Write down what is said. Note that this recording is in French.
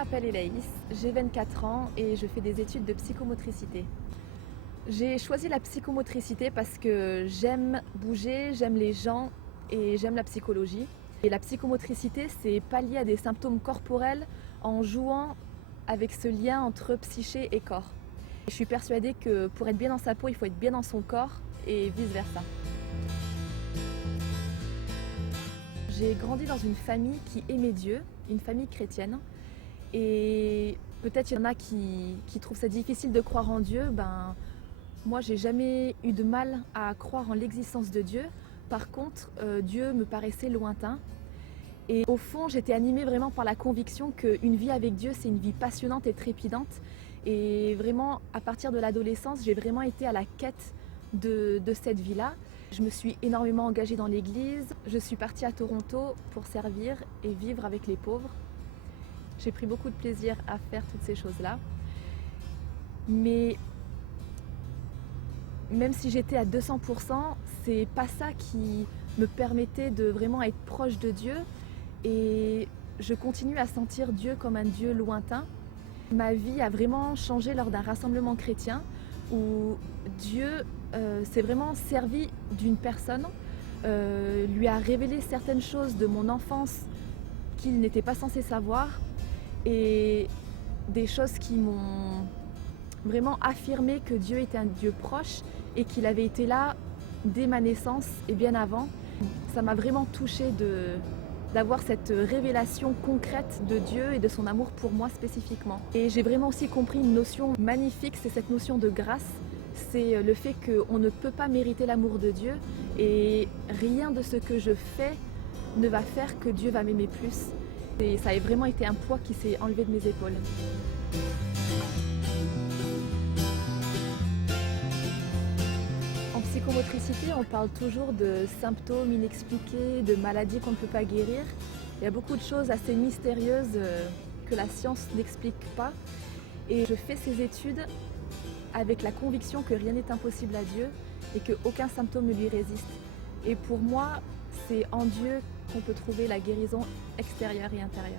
m'appelle Elaïs, j'ai 24 ans et je fais des études de psychomotricité. J'ai choisi la psychomotricité parce que j'aime bouger, j'aime les gens et j'aime la psychologie. Et la psychomotricité, c'est pallier à des symptômes corporels en jouant avec ce lien entre psyché et corps. Je suis persuadée que pour être bien dans sa peau, il faut être bien dans son corps et vice-versa. J'ai grandi dans une famille qui aimait Dieu, une famille chrétienne. Et peut-être il y en a qui trouvent ça difficile de croire en Dieu. Moi, j'ai jamais eu de mal à croire en l'existence de Dieu. Par contre, Dieu me paraissait lointain. Et au fond, j'étais animée vraiment par la conviction qu'une vie avec Dieu, c'est une vie passionnante et trépidante. Et vraiment, à partir de l'adolescence, j'ai vraiment été à la quête de cette vie-là. Je me suis énormément engagée dans l'église. Je suis partie à Toronto pour servir et vivre avec les pauvres. J'ai pris beaucoup de plaisir à faire toutes ces choses-là. Mais même si j'étais à 200%, c'est pas ça qui me permettait de vraiment être proche de Dieu. Et je continue à sentir Dieu comme un Dieu lointain. Ma vie a vraiment changé lors d'un rassemblement chrétien où Dieu s'est vraiment servi d'une personne, lui a révélé certaines choses de mon enfance qu'il n'était pas censé savoir et des choses qui m'ont vraiment affirmé que Dieu était un Dieu proche et qu'il avait été là dès ma naissance et bien avant. Ça m'a vraiment touchée d'avoir cette révélation concrète de Dieu et de son amour pour moi spécifiquement. Et j'ai vraiment aussi compris une notion magnifique, c'est cette notion de grâce. C'est le fait qu'on ne peut pas mériter l'amour de Dieu et rien de ce que je fais ne va faire que Dieu va m'aimer plus. Et ça a vraiment été un poids qui s'est enlevé de mes épaules. En psychomotricité, on parle toujours de symptômes inexpliqués, de maladies qu'on ne peut pas guérir. Il y a beaucoup de choses assez mystérieuses que la science n'explique pas. Et je fais ces études avec la conviction que rien n'est impossible à Dieu et qu'aucun symptôme ne lui résiste. Et pour moi, c'est en Dieu qu'on peut trouver la guérison extérieure et intérieure.